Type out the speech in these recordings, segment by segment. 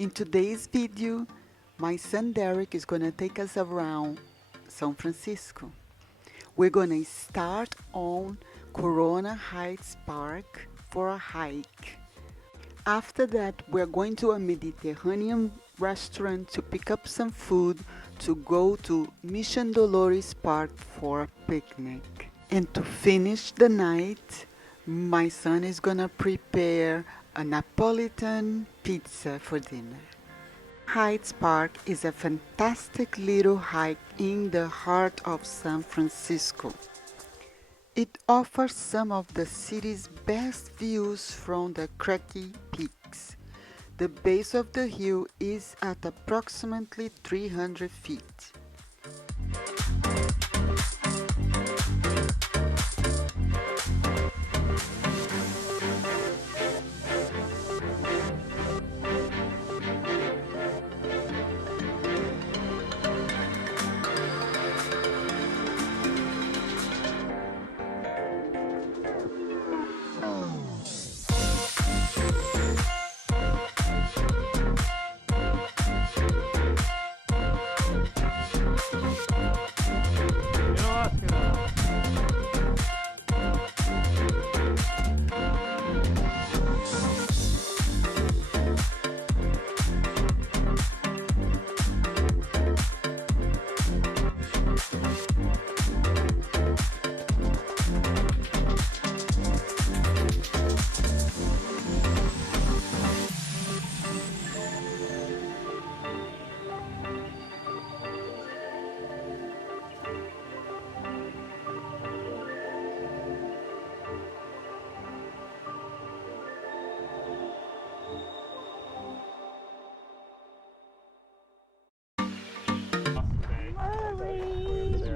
In today's video, my son Derrick is gonna take us around San Francisco. We're gonna start on Corona Heights Park for a hike. After that, we're going to a Mediterranean restaurant to pick up some food to go to Mission Dolores Park for a picnic. And to finish the night, my son is gonna prepare a Neapolitan pizza for dinner. Heights Park is a fantastic little hike in the heart of San Francisco. It offers some of the city's best views from the Craggy peaks. The base of the hill is at approximately 300 feet.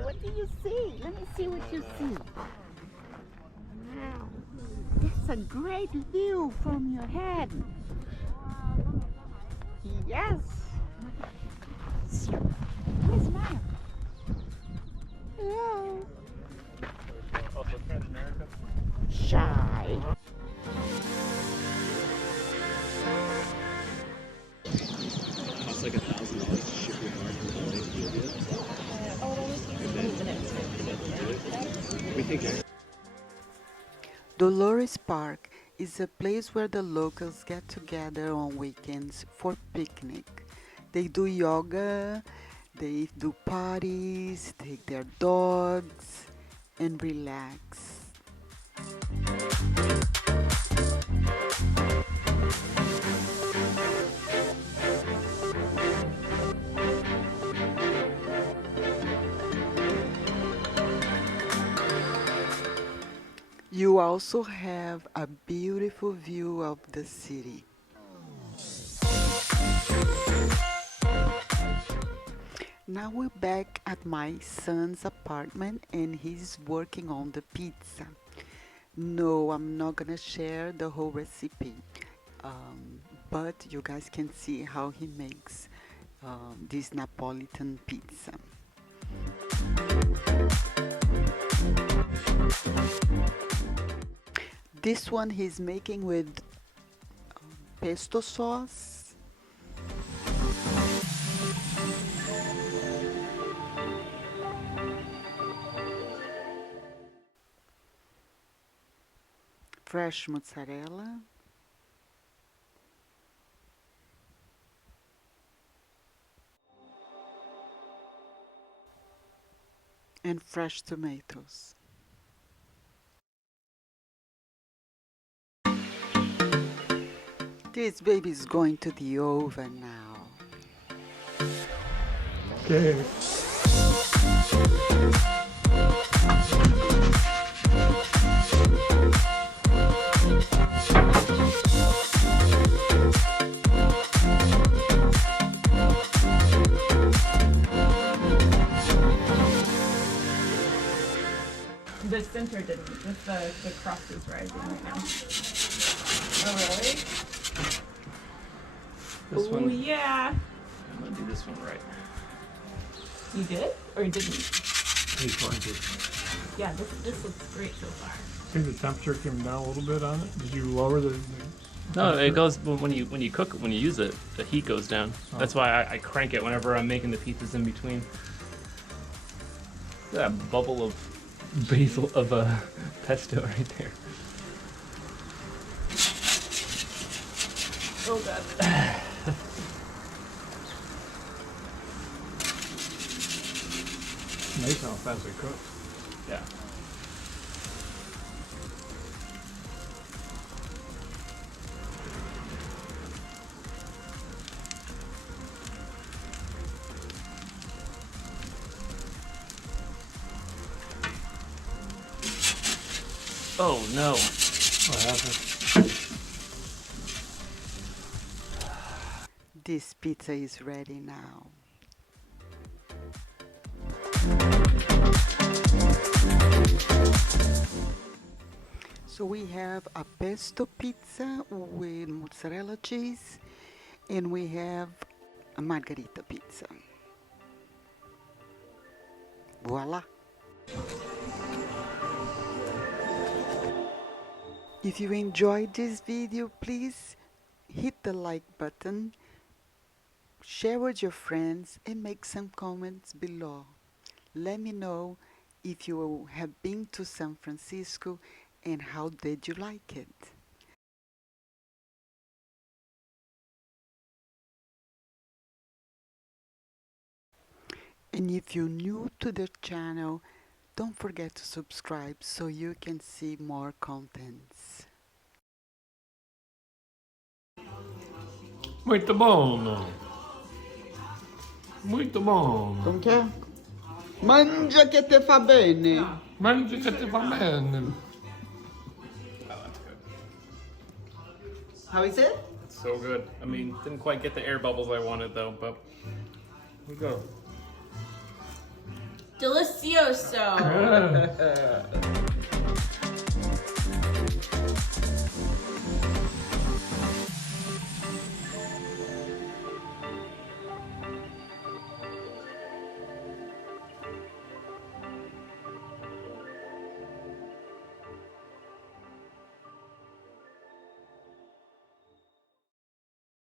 What do you see? Let me see what you see. Wow, that's a great view from your head. Yes. Where's Maya? Hello. Shy. Costs like $1,000 to ship your car from LA to Ethiopia. We think Dolores Park is a place where the locals get together on weekends for picnic. They do yoga, they do parties, take their dogs, and relax. You also have a beautiful view of the city. Now we're back at my son's apartment and he's working on the pizza. No, I'm not gonna share the whole recipe, but you guys can see how he makes this Neapolitan pizza. This one he's making with pesto sauce. Fresh mozzarella. And fresh tomatoes. This baby's going to the oven now. Okay. The center didn't, just the crust is rising right now. Oh, really? This Oh, one, yeah. I'm gonna do this one right. You did? Or you didn't? He's going to. Yeah, this looks great so far. See the temperature came down a little bit on it? Did you lower the No, it goes when you cook when you use it. The heat goes down. That's why I crank it whenever I'm making the pizzas in between. Look at that bubble of basil of pesto right there. Oh god. Nice how fast it cooks. Yeah. Oh no. What happened? This pizza is ready now. So we have a pesto pizza with mozzarella cheese, and we have a margarita pizza. Voila! If you enjoyed this video, please hit the like button, share with your friends, and make some comments below. Let me know if you have been to San Francisco and how did you like it. And if you're new to the channel, don't forget to subscribe so you can see more contents. Muito buono. Muito buono. Come che è? Mangia che te fa bene. Mangi che ti fa bene. How is it? It's so good. I mean, didn't quite get the air bubbles I wanted though, but we go. Delicioso.